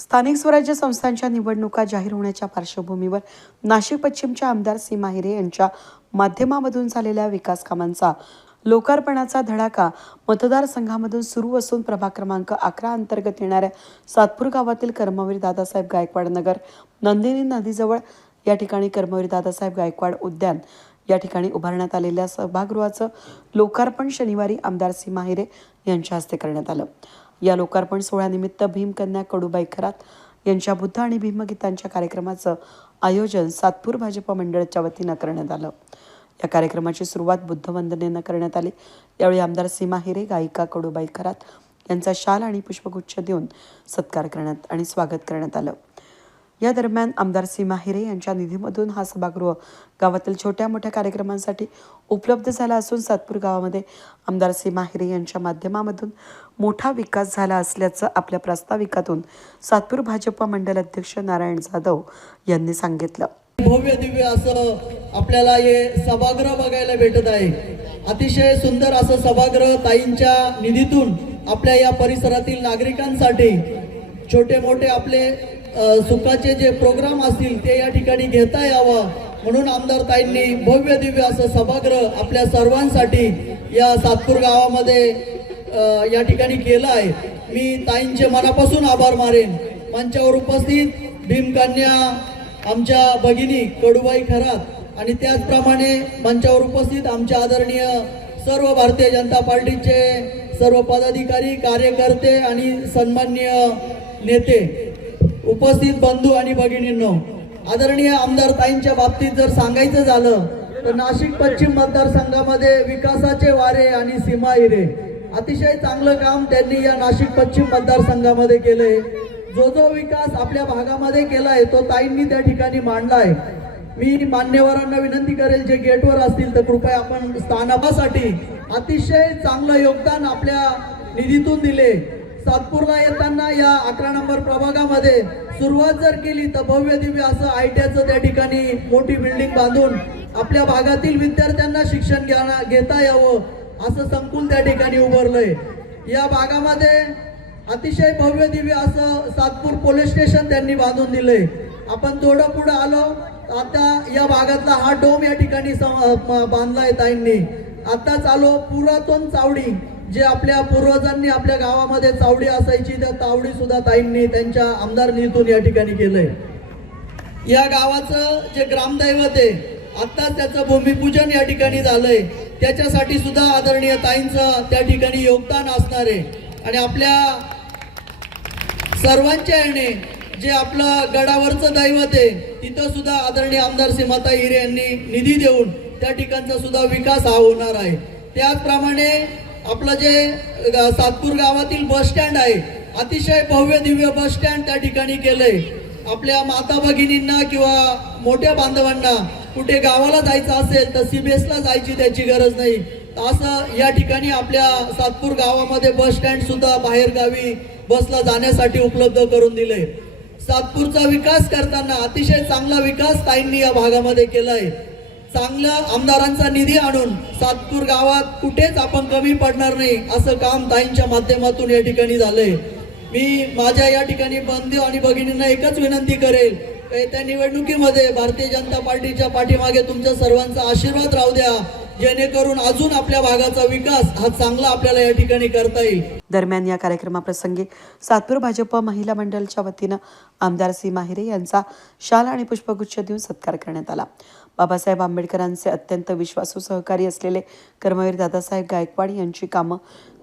स्थानिक स्वराज्य संस्थांच्या निवडणुका जाहीर होण्याच्या पार्श्वभूमीवर नाशिक पश्चिमच्या आमदार सीमा हिरे यांच्या माध्यमामधून झालेल्या विकास कामांचा लोकार्पणाचा धडाका मतदारसंघामधून सुरू असून प्रभाग क्रमांक अकरा अंतर्गत येणाऱ्या सातपूर गावातील कर्मवीर दादासाहेब गायकवाड नगर नंदिनी नदीजवळ या ठिकाणी कर्मवीर दादासाहेब गायकवाड उद्यान या ठिकाणी उभारण्यात आलेल्या सभागृहाचं लोकार्पण शनिवारी आमदार सीमा हिरे यांच्या हस्ते करण्यात आलं. या लोकार्पण सोहळ्यानिमित्त भीमकन्या कडूबाई खरात यांच्या बुद्ध आणि भीमगीतांच्या कार्यक्रमाचं आयोजन सातपूर भाजप मंडळाच्या वतीनं करण्यात आलं. या कार्यक्रमाची सुरुवात बुद्धवंदनेनं करण्यात आली. यावेळी आमदार सीमा हिरे गायिका कडूबाई खरात यांचा शाल आणि पुष्पगुच्छ देऊन सत्कार करण्यात आणि स्वागत करण्यात आलं. या दरम्यान आमदार सीमा हिरे यांच्या निधीमधून हा सभागृह गावातील छोट्या मोठ्या कार्यक्रमांसाठी उपलब्ध झाला असून सातपूर गावामध्ये आमदार सीमा हिरे यांच्या माध्यमामधून मोठा विकास झाला असल्याचं आपल्या प्रास्ताविकातून सातपूर भाजप मंडल अध्यक्ष नारायण जाधव यांनी सांगितलं. भव्य दिव्य असं आपल्याला हे सभागृह बघायला भेटत आहे. अतिशय सुंदर असं सभागृह ताईंच्या निधीतून आपल्या या परिसरातील नागरिकांसाठी छोटे मोठे आपले सुखाचे जे प्रोग्राम असतील ते या ठिकाणी घेता यावं. म्हणून आमदार ताईंनी भव्य दिव्य असं सभागृह आपल्या सर्वांसाठी या सातपूर गावामध्ये या ठिकाणी केलं आहे. मी ताईंचे मनापासून आभार मारेन मंचावर उपस्थित भीमकन्या आमच्या भगिनी कडूबाई खरात आणि त्याचप्रमाणे मंचावर उपस्थित आमच्या आदरणीय सर्व भारतीय जनता पार्टीचे सर्व पदाधिकारी कार्यकर्ते आणि सन्माननीय नेते. उपस्थित बंधू आणि भगिनींनो आदरणीय आमदार ताईंच्या बाबतीत जर सांगायचं झालं तर नाशिक पश्चिम मतदारसंघामध्ये विकासाचे वारे आणि सीमा हिरे अतिशय चांगलं काम त्यांनी या नाशिक पश्चिम मतदारसंघामध्ये केलंय. जो जो विकास आपल्या भागामध्ये केलाय तो ताईंनी त्या ठिकाणी मांडलाय. मी मान्यवरांना विनंती करेल जे गेटवर असतील तर कृपया आपण स्थानापासाठी अतिशय चांगलं योगदान आपल्या निधीतून दिले. सातपूरला येताना या अकरा नंबर प्रभागामध्ये सुरुवात जर केली तर भव्य दिव्य असं आयटीआयचं त्या ठिकाणी मोठी बिल्डिंग बांधून आपल्या भागातील विद्यार्थ्यांना शिक्षण घ्या घेता यावं असं संकुल त्या ठिकाणी उभारलंय. या भागामध्ये अतिशय भव्य दिव्य असं सातपूर पोलीस स्टेशन त्यांनी बांधून दिलंय. आपण थोडं पुढं आलो आता या भागातला हा डोम या ठिकाणी सम- बांधलाय ताईंनी. आताच आलो पुरातन चावडी. जे आपल्या पूर्वजांनी आपल्या गावामध्ये चावडी असायची त्या चावडी सुद्धा ताईंनी त्यांच्या आमदार निधीतून या ठिकाणी केलंय. या गावाचं जे ग्रामदैवत आहे आत्ताच त्याचं भूमिपूजन या ठिकाणी झालंय. त्याच्यासाठी सुद्धा आदरणीय ताईंचं त्या ठिकाणी योगदान असणार आहे. आणि आपल्या सर्वांच्या याने जे आपलं गडावरचं दैवत आहे तिथं सुद्धा आदरणीय आमदार सीमाता हिरे यांनी निधी देऊन त्या ठिकाणचा सुद्धा विकास हा होणार आहे. त्याचप्रमाणे आपलं जे सातपूर गावातील बस स्टँड आहे अतिशय भव्य दिव्य बस स्टँड त्या ठिकाणी केलंय. आपल्या माता भगिनींना किंवा मोठ्या बांधवांना कुठे गावाला जायचं असेल तर सीबीएसला जायची त्याची गरज नाही. असं या ठिकाणी आपल्या सातपूर गावामध्ये बस स्टँड सुद्धा बाहेर गावी बसला जाण्यासाठी उपलब्ध करून दिले सातपूरचा विकास करताना अतिशय चांगला विकास ताईंनी या भागामध्ये केलाय. चांगलं आमदारांचा निधी आणून सातपूर गावात कुठेच आपण कमी पडणार नाही असं काम ताईंच्या माध्यमातून या ठिकाणी झालंय. मी माझ्या या ठिकाणी बंधू आणि भगिनींना एकच विनंती करेल त्या निवडणुकीमध्ये भारतीय जनता पार्टीच्या पाठीमागे तुमच्या सर्वांचा आशीर्वाद राहू द्या जेणेकरून अजून आपल्या भागाचा विकास हा चांगला आपल्याला या ठिकाणी करता येईल. दरम्यान या कार्यक्रमाप्रसंगी सातपूर भाजप महिला मंडळच्या वतीनं आमदार सीमा हिरे यांचा शाल आणि पुष्पगुच्छ देऊन सत्कार करण्यात आला. बाबासाहेब आंबेडकरांचे अत्यंत विश्वासू सहकारी असलेले कर्मवीर दादासाहेब गायकवाड यांची कामं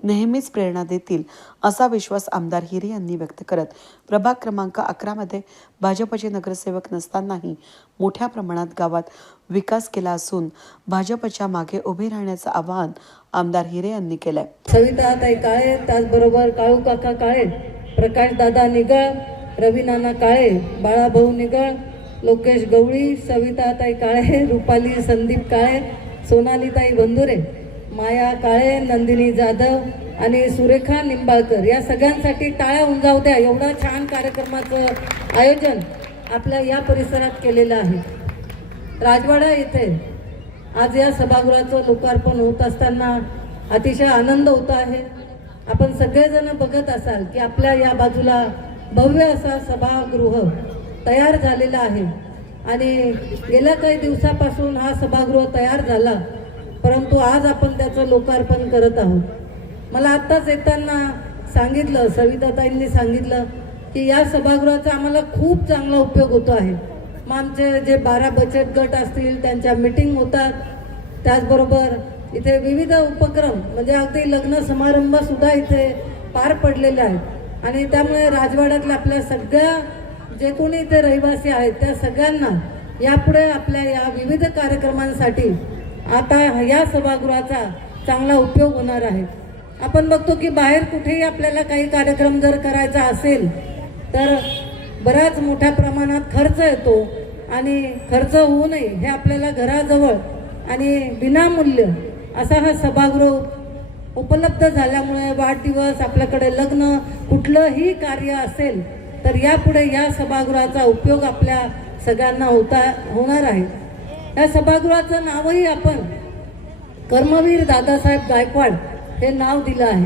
नेहमीच प्रेरणा देतील असा विश्वास आमदार हिरे यांनी व्यक्त करत प्रभाग क्रमांक अकरामध्ये भाजपचे नगरसेवक नसतानाही मोठ्या प्रमाणात गावात विकास केला असून भाजपच्या मागे उभे राहण्याचं आवाहन आमदार हिरे यांनी केलंय. सविताताई काळे त्याचबरोबर काळू काका काळे प्रकाश दादा निगळ रवी नाना काळे बाळाभाऊ निगळ लोकेश गवळी सविताताई काळे रुपाली संदीप काळे सोनालीताई बंधुरे माया काळे नंदिनी जाधव आणि सुरेखा निंबाळकर या सगळ्यांसाठी टाळ्या उंजावू द्या एवढा छान कार्यक्रमाचं आयोजन आपल्या या परिसरात केलेलं आहे. राजवाडा येथे आज या सभागृहाचं लोकार्पण होत असताना अतिशय आनंद होत आहे. आपण सगळेजण बघत असाल की आपल्या या बाजूला भव्य असा सभागृह तयार झालेला आहे. आणि गेल्या काही दिवसापासून हा सभागृह तयार झाला परंतु आज आपण त्याचं लोकार्पण करत आहोत. मला आत्ताच येताना सांगितलं सविताताईंनी सांगितलं की या सभागृहाचा आम्हाला खूप चांगला उपयोग होतो आहे. मग आमचे जे बारा बचत गट असतील त्यांच्या मिटिंग होतात. त्याचबरोबर इथे विविध उपक्रम म्हणजे अगदी लग्न समारंभसुद्धा इथे पार पडलेले आहेत. आणि त्यामुळे राजवाड्यातल्या आपल्या सगळ्या जे कोणी इथे रहिवासी आहेत त्या सगळ्यांना यापुढे आपल्या या विविध कार्यक्रमांसाठी आता या सभागृहाचा चांगला उपयोग होणार आहे. आपण बघतो की बाहेर कुठेही आपल्याला काही कार्यक्रम जर करायचा असेल तर बऱ्याच मोठ्या प्रमाणात खर्च येतो आणि खर्च होऊ नये हे आपल्याला घराजवळ आणि विनामूल्य असा हा सभागृह उपलब्ध झाल्यामुळे वाढदिवस आपल्याकडे लग्न कुठलंही कार्य असेल तर यापुढे या सभागृहाचा उपयोग आपल्या सगळ्यांना होता होणार आहे. या सभागृहाचं नावही आपण कर्मवीर दादासाहेब गायकवाड हे नाव दिलं आहे.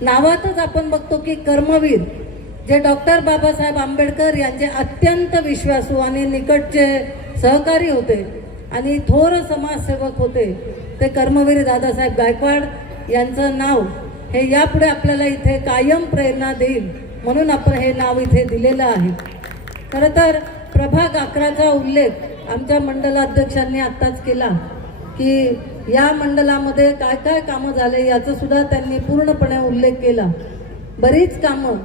नावातच आपण बघतो की कर्मवीर जे डॉक्टर बाबासाहेब आंबेडकर यांचे अत्यंत विश्वासू आणि निकटचे सहकारी होते आणि थोर समाजसेवक होते ते कर्मवीर दादासाहेब गायकवाड यांचं नाव हे यापुढे आपल्याला इथे कायम प्रेरणा देईल. म्हणून आपण हे नाव इथे दिलेलं आहे. खरं तर प्रभाग अकराचा उल्लेख आमच्या मंडलाध्यक्षांनी आत्ताच केला की या मंडलामध्ये काय काय कामं झाले याचं सुद्धा त्यांनी पूर्णपणे उल्लेख केला. बरीच कामं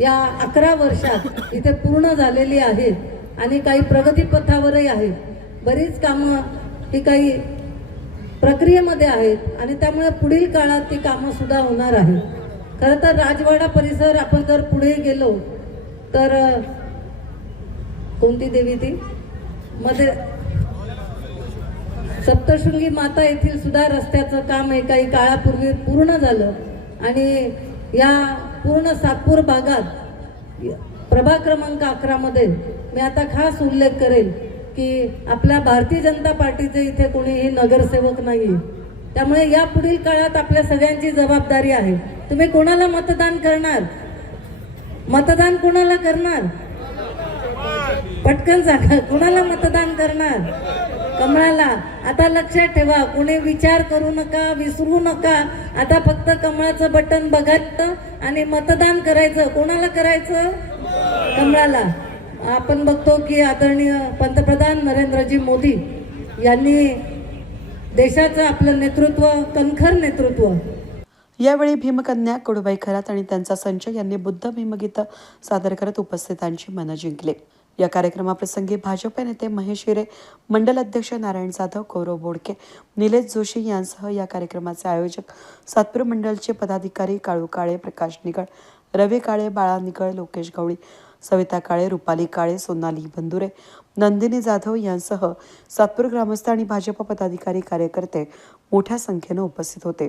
या अकरा वर्षात इथे पूर्ण झालेली आहेत आणि काही प्रगतीपथावरही आहेत. बरीच कामं ही काही प्रक्रियेमध्ये आहेत आणि त्यामुळे पुढील काळात ती कामंसुद्धा होणार आहेत. खरं तर राजवाडा परिसर आपण जर पुढे गेलो तर कोणती देवी ती? मध्ये सप्तशृंगी माता येथील सुद्धा रस्त्याचं काम हे काही काळापूर्वी पूर्ण झालं. आणि या पूर्ण सातपूर भागात प्रभाग क्रमांक अकरामध्ये मी आता खास उल्लेख करेल की आपल्या भारतीय जनता पार्टीचे इथे कोणीही नगरसेवक नाही त्यामुळे या पुढील काळात आपल्या सगळ्यांची जबाबदारी आहे. तुम्ही कोणाला मतदान करणार? मतदान कोणाला करणार? पटकन सांगा कोणाला मतदान करणार? कमळाला. आता लक्षात ठेवा कोणी विचार करू नका विसरू नका. आता फक्त कमळाचं बटन बघायचं आणि मतदान करायचं. कोणाला करायचं? कमळाला. आपण बघतो की आदरणीय पंतप्रधान नरेंद्रजी मोदी यांनी देशाचं आपलं नेतृत्व कणखर नेतृत्व यावेळी भीमकन्या कडूबाई खरात आणि त्यांचा संच यांनी बुद्ध भीमगीतं सादर करत उपस्थितांची मनं जिंकले. या कार्यक्रमाप्रसंगी भाजप नेते महेश हिरे मंडल अध्यक्ष नारायण जाधव गौरव बोडके निलेश जोशी यांसह या कार्यक्रमाचे आयोजक सातपूर मंडलचे पदाधिकारी काळू काळे प्रकाश निगळ रवी काळे बाळा निगळ लोकेश गवळी सविता काळे रुपाली काळे सोनाली बंधुरे नंदिनी जाधव यांसह सातपूर ग्रामस्थ आणि भाजप पदाधिकारी कार्यकर्ते मोठ्या संख्येनं उपस्थित होते.